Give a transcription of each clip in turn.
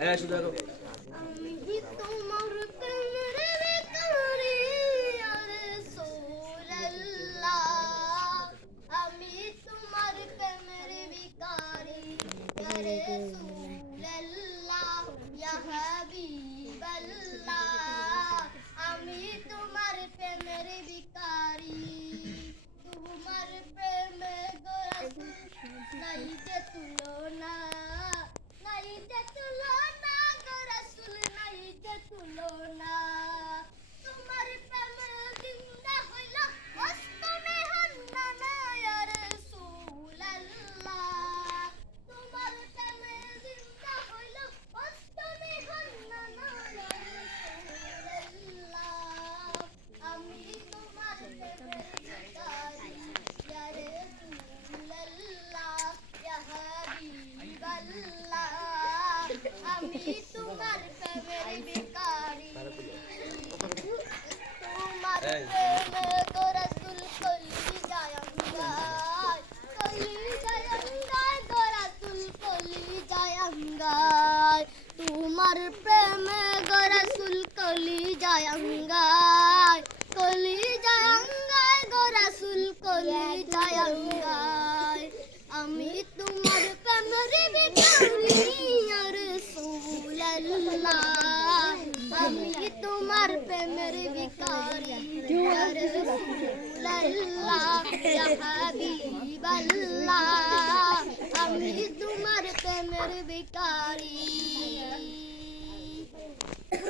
হ্যাঁ শুধু আমি তোমার প্রেমের ভিখারি ইয়া রাসূলুল্লাহ, আমি তোমার প্রেমের ভিখারি ইয়া রাসূলুল্লাহ, ইয়া হাবিবাল্লাহ, আমি তোমার প্রেমের ভিখারি, তোমার প্রেমে গো রাসূল নাই যে তুলনা, নাই যে তুলনা গো রাসূল, নাই যে তুলনা, তোমার প্রেমে জিন্দা হইল অস্তনে হান্নানা ইয়া রাসূলুল্লাহ, তোমার প্রেমে জিন্দা হইল অস্তনে হান্নানা ইয়া রাসূলুল্লাহ, আমি তোমার প্রেমের ভিখারি ইয়া রাসূলুল্লাহ, ইয়া হাবিবাল্লাহ, আমি তোমার প্রেমের ভিখারি, তোমার প্রেমে গো রাসূল কলিজায় আঙ্গায়, কলিজায় আঙ্গায় গো রাসূল কলিজায় আঙ্গায়, তোমার প্রেমে গো রাসূল কলিজায় আঙ্গায়, কলিজায় আঙ্গায় গো রাসূল কলিজায় আঙ্গায়, আমি তোমার প্রেমের ভিখারি ইয়া রাসূলুল্লাহ, আমি তোমার প্রেমের ভিখারি ইয়া রাসূলুল্লাহ, ইয়া হাবিবাল্লাহ, আমি তোমার প্রেমের ভিখারি,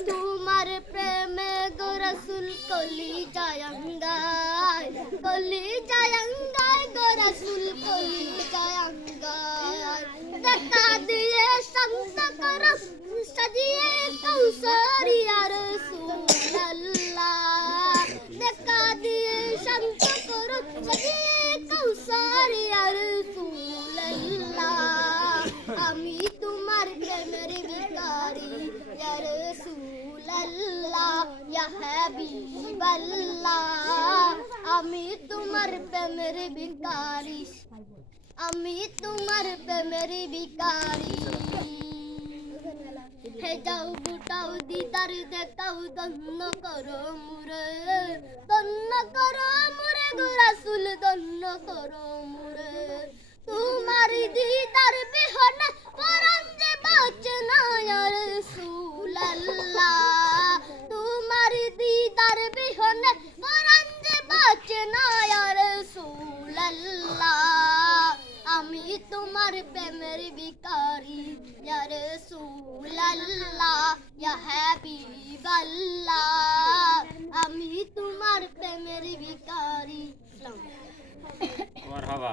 তোমার প্রেমে গো রাসূল কলিজায় আঙ্গায়, কলিজায় আঙ্গায় গো রাসূল কলিজায় আঙ্গায়, দেখা দিয়ে শান্ত করো সাজিয়ে কৌসর ইয়া রাসূলুল্লাহ, দেখা দিয়ে শান্ত করো সাজিয়ে কৌসর ইয়া রাসূলুল্লাহ, আমি তোমার প্রেমের ভিখারি ইয়া রাসূলুল্লাহ, ইয়া হাবিবাল্লাহ, আমি তোমার প্রেমের ভিখারি, আমি তোমার প্রেমের ভিখারি, হে যাও বুটাও দিদার দেখাও ধন্য করো মুরে, ধন্য করো মুরে গো রাসূল, ধন্য করো মুরে, তোমার দিদার বিহনে পরাণ যে বাঁচে না ইয়া রাসূলুল্লাহ, তোমার দিদার বিহনে পরাণ যে বাঁচে না ইয়া রাসূলুল্লাহ, আমি তোমার প্রেমের ভিখারি ইয়া রাসূলুল্লাহ, ইয়া হাবিবাল্লাহ, আমি তোমার প্রেমের ভিখারি। মারহাবা।